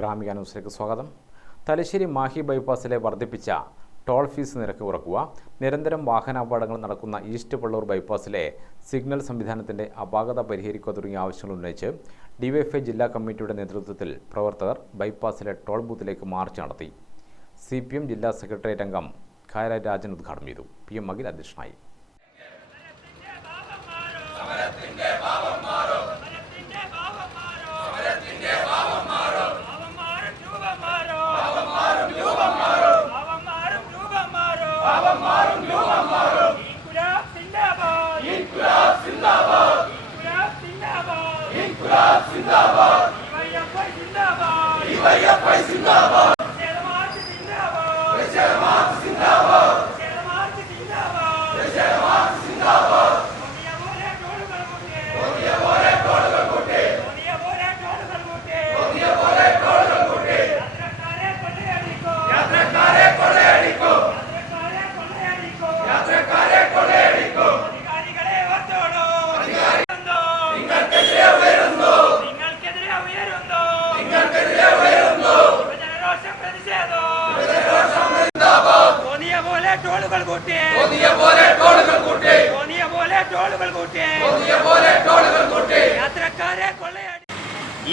ഗ്രാമിക ന്യൂസിലേക്ക് സ്വാഗതം. തലശ്ശേരി മാഹി ബൈപ്പാസിലെ വർദ്ധിപ്പിച്ച ടോൾ ഫീസ് നിരക്ക് കുറയ്ക്കുക, നിരന്തരം വാഹനാപകടങ്ങൾ നടക്കുന്ന ഈസ്റ്റ് പള്ളൂർ ബൈപ്പാസിലെ സിഗ്നൽ സംവിധാനത്തിന്റെ അപാകത പരിഹരിക്കുക തുടങ്ങിയ ആവശ്യങ്ങൾ ഉന്നയിച്ച് ഡിവൈഎഫ്ഐ ജില്ലാ കമ്മിറ്റിയുടെ നേതൃത്വത്തിൽ പ്രവർത്തകർ ബൈപ്പാസിലെ ടോൾ ബൂത്തിലേക്ക് മാർച്ച് നടത്തി. CPM ജില്ലാ സെക്രട്ടേറിയറ്റ് അംഗം കായരാജ് രാജൻ ഉദ്ഘാടനം ചെയ്തു. PM മകിൽ അധ്യക്ഷനായി.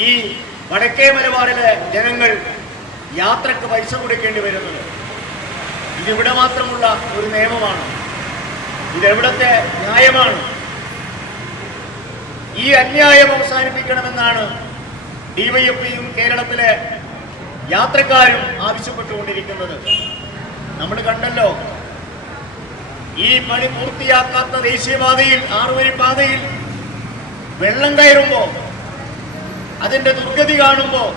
ഈ വടക്കേ മലബാറിലെ ജനങ്ങൾ യാത്രക്ക് പൈസ കൊടുക്കേണ്ടി വരുന്നത് ഇതിവിടെ മാത്രമുള്ള ഒരു നിയമമാണ്. ഇതെവിടത്തെ ന്യായമാണ്? ഈ അന്യായം അവസാനിപ്പിക്കണമെന്നാണ് ഡിവൈഎഫ്ഐയും കേരളത്തിലെ യാത്രക്കാരും ആവശ്യപ്പെട്ടുകൊണ്ടിരിക്കുന്നത്. നമ്മൾ കണ്ടല്ലോ, ഈ പണി പൂർത്തിയാക്കാത്ത ദേശീയപാതയിൽ 6 പാതയിൽ വെള്ളം കയറുമ്പോൾ അതിന്റെ ദുർഗതി കാണുമ്പോൾ